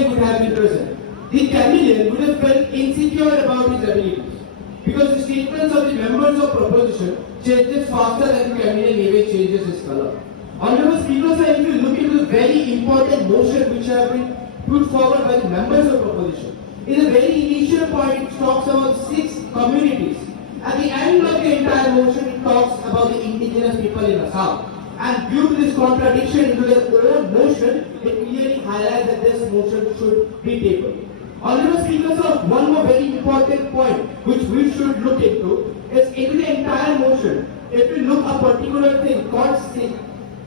chameleon would have been present. The chameleon would have felt insecure about his abilities because the statements of the members of proposition changes faster than the chameleon even changes its color. Honorable Speaker, sir, if you look into the very important motion which have been put forward by the members of proposition, in the very initial point it talks about 6 communities. At the end of the entire motion it talks about the indigenous people in Assam. And due to this contradiction into their own motion, it clearly highlights that this motion should be tabled. Honorable Speaker, sir, one more very important point which we should look into is into the entire motion. If we look a particular thing called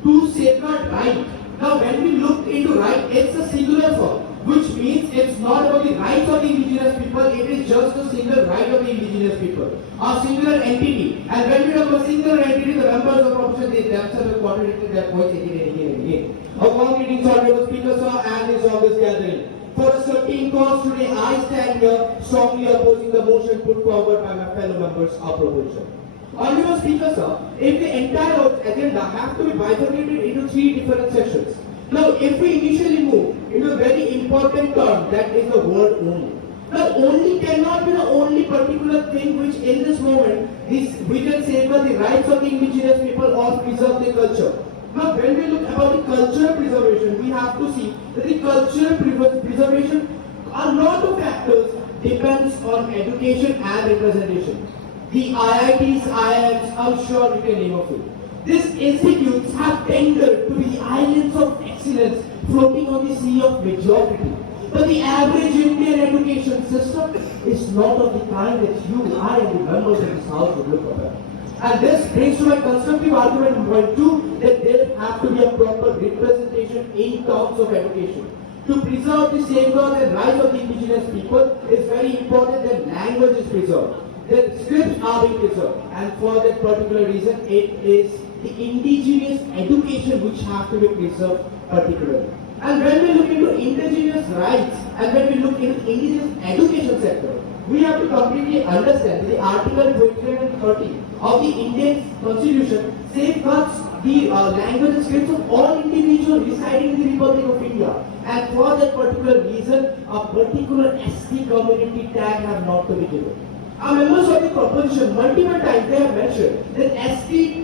to safeguard right. Now when we look into right, it's a singular form, which means it's not about the rights of the indigenous people, it is just a single right of the indigenous people, a singular entity. And when we have a single entity, the members of proposition, they themselves have contradicted their points again and again and again. A long meeting, Honorable Speaker, sir, and is on this gathering. For a certain cause today, I stand here strongly opposing the motion put forward by my fellow members of proposition. Honorable Speaker, sir, if the entire agenda has to be bifurcated into 3 different sections. Now, if we initially move into a very important term, that is the word only. Now, only cannot be the only particular thing which in this moment we can safeguard the rights of the indigenous people or preserve the culture. Now, when we look about the cultural preservation, we have to see that the cultural preservation, a lot of factors depends on education and representation. The IITs, IIMs, I'm sure we can name a few. These institutes have tendered to be the islands of excellence floating on the sea of mediocrity. But the average Indian education system is not of the kind that you, I, and the members of this House would look upon. And this brings to my constructive argument point 2, that there have to be a proper representation in terms of education. To preserve the safeguards and rights of the indigenous people, it's very important that language is preserved. The scripts are being preserved, and for that particular reason, it is the indigenous education which have to be preserved particularly. And when we look into indigenous rights, and when we look into indigenous education sector, we have to completely understand that the Article 29 and 30 of the Indian Constitution safeguards the language and scripts of all individuals residing in the Republic of India. And for that particular reason, a particular ST community tag have not to be given. Our members of the proposition multiple times they have mentioned that the ST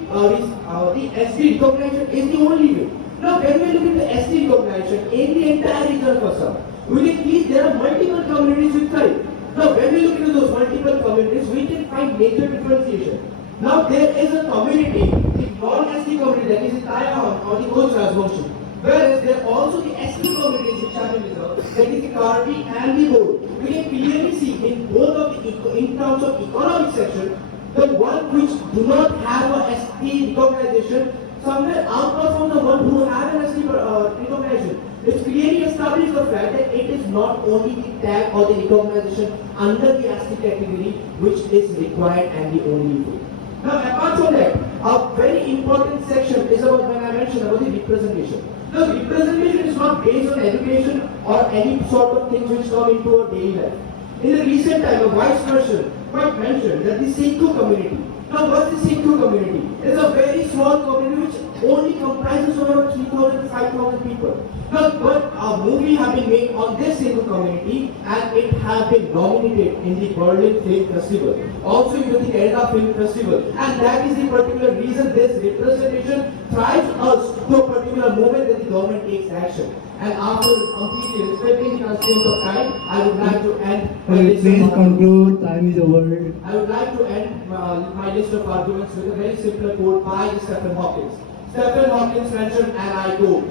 recognition is the only way. Now when we look at the ST recognition in the entire region of Assam, we can see there are multiple communities with thrive. Now when we look into those multiple communities, we can find major differentiation. Now there is a community, the non-ST community, that is the Tayaham or the Old Transmotion. Whereas there are also the ST communities which have been reserved, that is the Karbi and the Bode. We can clearly see in both of the, in terms of economic section, the one which do not have a ST recognition somewhere outperform the one who have an ST recognition. It's clearly established the fact that it is not only the tag or the recognition under the ST category which is required and the only way. Now apart from that, a very important section is about when I mentioned about the representation. Now representation is not based on education or any sort of things which come into our daily life. In the recent time, a vice president quite mentioned that the Sikhu community. Now what's the Sikhu community? It's a very small community which only comprises of around 3,000 to 5,000 people. Now, but a movie has been made on this Sikhu community and it has been nominated in the Berlin Film Festival, also into the Canada Film Festival, and that is the particular reason this representation drives us to a particular moment that the government takes action. And after completely respecting the constraint of time, I would like to end my list. Please conclude, time is over. I would like to end my list of arguments with a very simple quote by Stephen Hawking. Stephen Hawking mentioned, and I quote,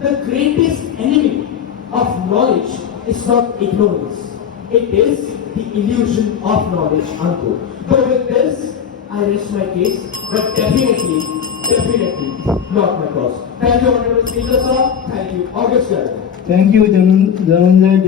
"The greatest enemy of knowledge is not ignorance. It is the illusion of knowledge," unquote. So with this, I rest my case, but definitely not my cause. Thank you, Honorable Speaker, sir. Thank you, August. Thank you, Janandar.